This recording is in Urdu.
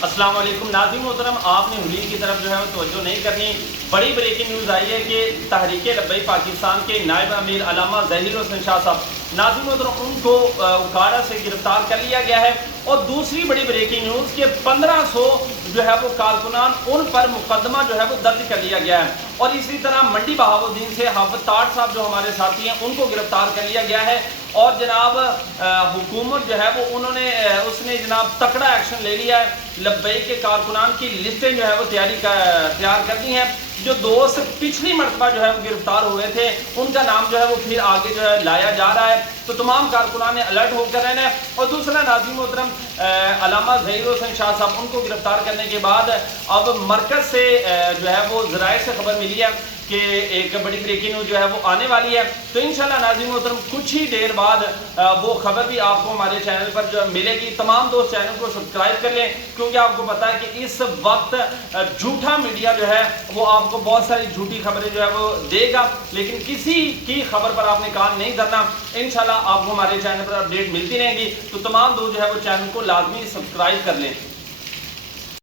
السلام علیکم ناظرین محترم، آپ نے حلیم کی طرف جو ہے وہ توجہ نہیں کرنی۔ بڑی بریکنگ نیوز آئی ہے کہ تحریک لبیک پاکستان کے نائب امیر علامہ ظہیر حسین شاہ صاحب ناظرین محترم ان کو اکاڑا سے گرفتار کر لیا گیا ہے۔ اور دوسری بڑی بریکنگ نیوز کہ 1500 جو ہے وہ کارکنان ان پر مقدمہ جو ہے وہ درج کر لیا گیا ہے۔ اور اسی طرح منڈی بہاؤالدین سے حافظ تاڑ صاحب جو ہمارے ساتھی ہیں ان کو گرفتار کر لیا گیا ہے۔ اور جناب حکومت جو ہے وہ اس نے جناب تکڑا ایکشن لے لیا ہے۔ لبیک کے کارکنان کی لسٹیں جو ہے وہ تیار کر دی ہیں۔ جو دوست پچھلی مرتبہ جو ہے وہ گرفتار ہوئے تھے ان کا نام جو ہے وہ پھر آگے جو ہے لایا جا رہا ہے۔ تو تمام کارکنان نے الرٹ ہو کر رہنا ہے۔ اور دوسرا ناظرین محترم، علامہ ظہیر حسین شاہ صاحب ان کو گرفتار کرنے کے بعد اب مرکز سے جو ہے وہ ذرائع سے خبر ملی ہے کہ ایک بڑی بریکنگ نیوز جو ہے وہ آنے والی ہے۔ تو انشاءاللہ ناظرین محترم کچھ ہی دیر بعد وہ خبر بھی آپ کو ہمارے چینل پر جو ملے گی۔ تمام دوست چینل کو سبسکرائب کر لیں، کیونکہ آپ کو پتا ہے کہ اس وقت جھوٹا میڈیا جو ہے وہ آپ کو بہت ساری جھوٹی خبریں جو ہے وہ دے گا، لیکن کسی کی خبر پر آپ نے کان نہیں دھرنا۔ انشاءاللہ آپ کو ہمارے چینل پر اپڈیٹ ملتی رہیں گی۔ تو تمام دوست جو ہے وہ چینل کو لازمی سبسکرائب کر لیں۔